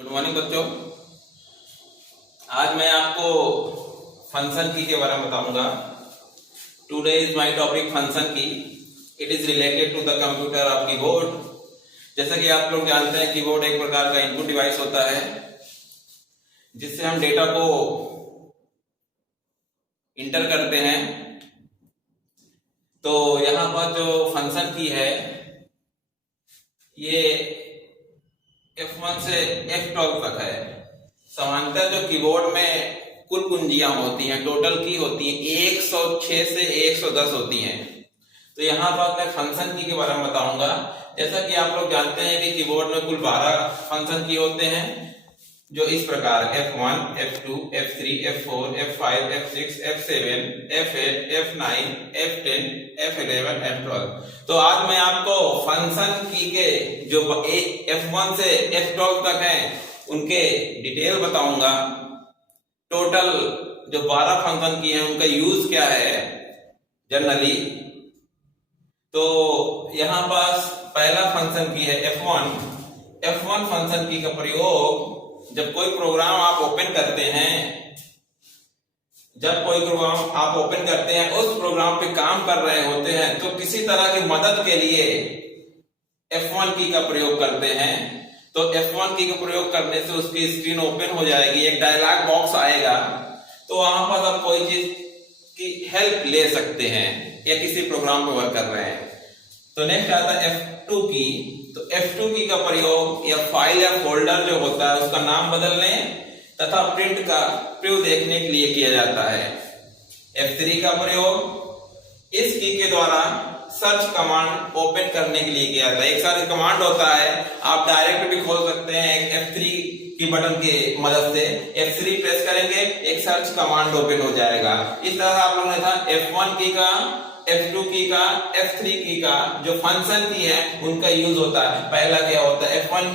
Good morning बच्चों। आज मैं आपको फंक्शन की के बारे में बताऊंगा। Today is my topic function की। It is related to the computer of keyboard. जैसा कि आप लोग जानते हैं, कीबोर्ड एक प्रकार का इनपुट डिवाइस होता है जिससे हम डेटा को इंटर करते हैं। तो यहाँ पर जो फंक्शन की है ये F1 से F12 तक है। सामान्यतः जो कीबोर्ड में कुल कुंजियां होती हैं, टोटल की होती हैं 106 से 110 होती हैं। तो यहाँ पर मैं फंक्शन की के बारे में बताऊंगा। जैसा कि आप लोग जानते हैं कि कीबोर्ड में कुल 12 फंक्शन की होते हैं, जो इस प्रकार F1, F2, F3, F4, F5, F6, F7, F8, F9, F10, F11, F12। तो आज मैं आपको फंक्शन की के जो F1 से F12 तक हैं उनके डिटेल बताऊंगा। टोटल जो 12 फंक्शन की हैं उनका यूज क्या है जनरली। तो यहाँ पास पहला फंक्शन की है F1। F1 फंक्शन की का प्रयोग जब कोई प्रोग्राम आप ओपन करते हैं, उस प्रोग्राम पे काम कर रहे होते हैं तो किसी तरह की मदद के लिए F1 की का प्रयोग करते हैं। तो F1 की का प्रयोग करने से उसकी स्क्रीन ओपन हो जाएगी, एक डायलॉग बॉक्स आएगा। तो वहां पर आप कोई चीज की हेल्प ले सकते हैं या किसी प्रोग्राम पे वर्क कर रहे हैं। तो नेक्स्ट आता है F2 की। तो F2 की का प्रयोग या फाइल या फोल्डर जो होता है उसका नाम बदलने तथा प्रिंट का प्रीव्यू देखने के लिए किया जाता है। F3 का प्रयोग इस की के द्वारा सर्च कमांड ओपन करने के लिए किया जाता है। एक सर्च कमांड होता है, आप डायरेक्ट भी खोल सकते हैं F3 की बटन की मदद से। F3 प्रेस करेंगे, एक सर्च कमांड ओपन हो जाएगा। इस तरह आप लोगों ने था F1 की का, F2 की का, F3 की का जो फंक्शन की है उनका यूज होता है। पहला क्या होता है F1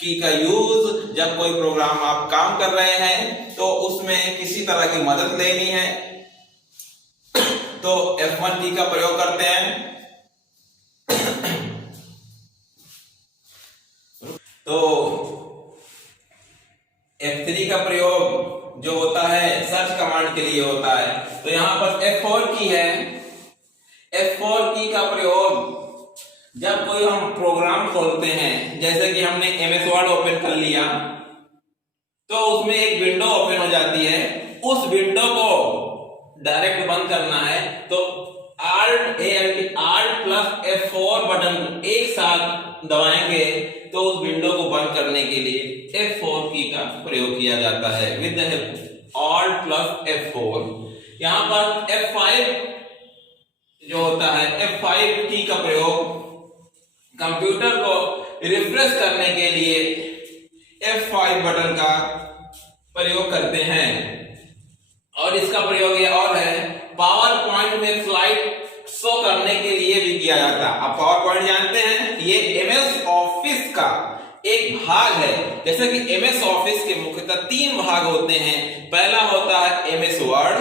की का यूज जब कोई प्रोग्राम आप काम कर रहे हैं तो उसमें किसी तरह की मदद लेनी है तो F1 की का प्रयोग करते हैं। तो F3 का प्रयोग जो होता है सर्च कमांड के लिए होता है। तो यहां पर F4 की है। F4 की का प्रयोग जब कोई हम प्रोग्राम खोलते हैं, जैसे कि हमने MS वर्ड ओपन कर लिया तो उसमें एक विंडो ओपन हो जाती है। उस विंडो को डायरेक्ट बंद करना है तो Alt प्लस F4 बटन एक साथ दबाएंगे तो उस विंडो को बंद करने के लिए F4 की का प्रयोग किया जाता है with the help Alt plus F4। यहां पर F5 जो होता है, F5 की का प्रयोग कंप्यूटर को रिफ्रेश करने के लिए F5 बटन का प्रयोग करते हैं। और इसका प्रयोग ये और है, पावर पॉइंट में स्लाइड शो करने के लिए भी किया जाता है। आप पावर पॉइंट जानते हैं, ये MS ऑफिस का एक भाग है। जैसे कि MS ऑफिस के मुख्यतः 3 भाग होते हैं। पहला होता है MS वर्ड,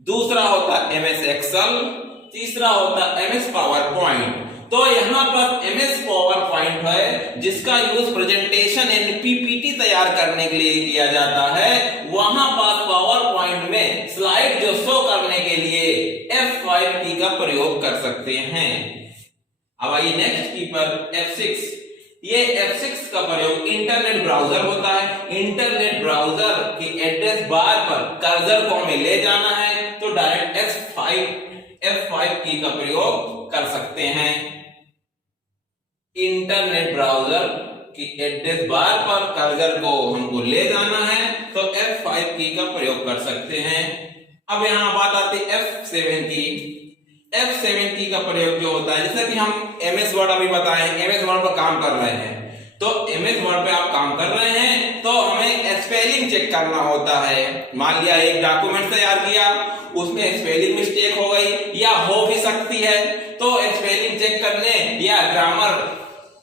दूसरा होता है MS एक्सेल, तीसरा होता है MS पावर पॉइंट। तो यहां पर MS पावर पॉइंट है जिसका यूज प्रेजेंटेशन यानी PPT तैयार करने के लिए किया जाता है। वहां पर पावर पॉइंट में स्लाइड जो शो करने के लिए F5 की का प्रयोग कर सकते हैं। अब आइए नेक्स्ट की पर F6। ये F6 का प्रयोग इंटरनेट ब्राउजर होता है। इंटरनेट ब्राउजर की एड्रेस बार पर कर्सर को हमें ले जाना है तो डायरेक्ट F5 की का प्रयोग कर सकते हैं। इंटरनेट ब्राउजर की एड्रेस बार पर कर्सर को हमको ले जाना है तो F5 की का प्रयोग कर सकते हैं। अब यहां बात आती है F7 की। F7 की का प्रयोग जो होता है, जैसे कि हम MS वर्ड अभी बताएं, MS वर्ड पर काम कर रहे हैं तो MS वर्ड पे आप काम कर रहे हैं तो हमें स्पेलिंग चेक करना होता है। मान लिया एक डॉक्यूमेंट तैयार किया, उसमें स्पेलिंग मिस्टेक हो गई या हो भी सकती है, तो स्पेलिंग चेक करने या ग्रामर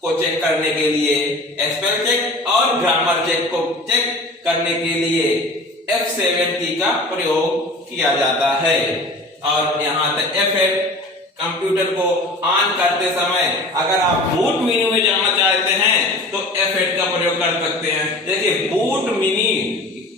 को चेक करने के लिए स्पेल चेक और ग्रामर चेक को चेक करने के लिए F7 की का प्रयोग किया जाता है। और यहाँ तक F8 कंप्यूटर को ऑन करते समय अगर आप बूट मेन्यू में जाना चाहते हैं तो F8 का प्रयोग कर कर सकते हैं। देखिए बूट मिनी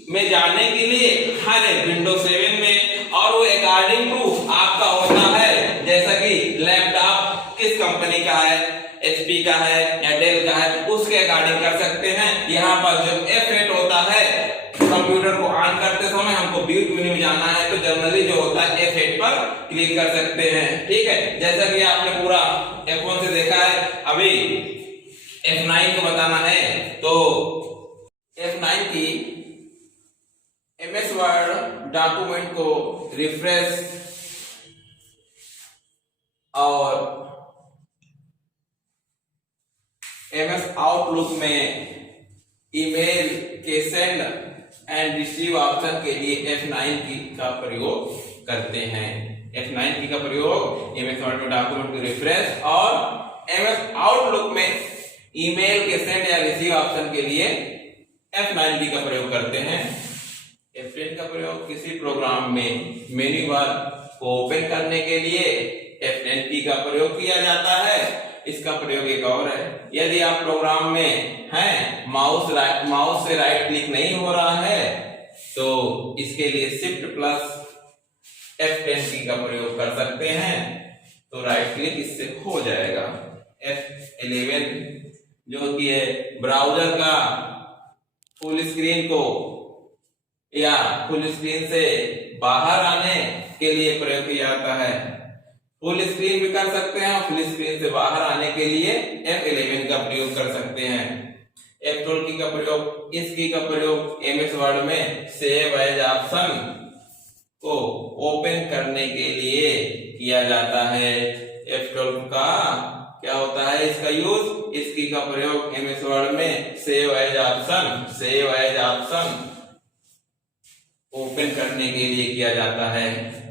में जाने के लिए हर एक विंडो 7 में, और वो अकॉर्डिंग टू आपका होता है, जैसा कि लैपटॉप किस कंपनी का है, HP का है या डेल का है, उसके अकॉर्डिंग कर सकते हैं। यहाँ पर जब F8 होता है कंप्यूटर को ऑन करते समय हमको बूट मेन्यू में जाना है, तो जनरली जो होता है F8 पर क्लिक कर सकते हैं। ठीक है, जैसा कि आपने पूरा F1 से देखा है, अभी F9 को बताना है, तो F9 की MS वर्ड डॉक्यूमेंट को रिफ्रेश और MS आउटलुक में ईमेल के सेंड एंड रिसीव ऑप्शन के लिए F9 की का प्रयोग करते हैं। F9 की का प्रयोग MS वर्ड में डॉक्यूमेंट को रिफ्रेश और MS आउटलुक में ईमेल के सेंड या रिसीव ऑप्शन के लिए F9 की का प्रयोग करते हैं। F10 का प्रयोग किसी प्रोग्राम में मेन्यू बार को ओपन करने के लिए F10 की का प्रयोग किया जाता है। इसका प्रयोग एक और है, यदि आप प्रोग्राम में हैं, माउस से राइट क्लिक नहीं हो रहा है, तो इसके लिए शिफ्ट प्लस F10 की का प्रयोग कर सकते हैं, तो राइट क्लिक इससे हो जाएगा। F11 जो कि है ब्राउजर का फुल स्क्रीन को या फुल स्क्रीन से बाहर आने के लिए प्रयोग किया जाता है। फुल स्क्रीन भी कर सकते हैं, फुल स्क्रीन से बाहर आने के लिए F11 का प्रयोग कर सकते हैं। F12 की का प्रयोग, इस की का प्रयोग MS वर्ड में सेव एज ऑप्शन को ओपन करने के लिए किया जाता है। F12 का क्या होता है इसका यूज, इसकी का प्रयोग MS वर्ड में सेव एज ऑप्शन ओपन करने के लिए किया जाता है।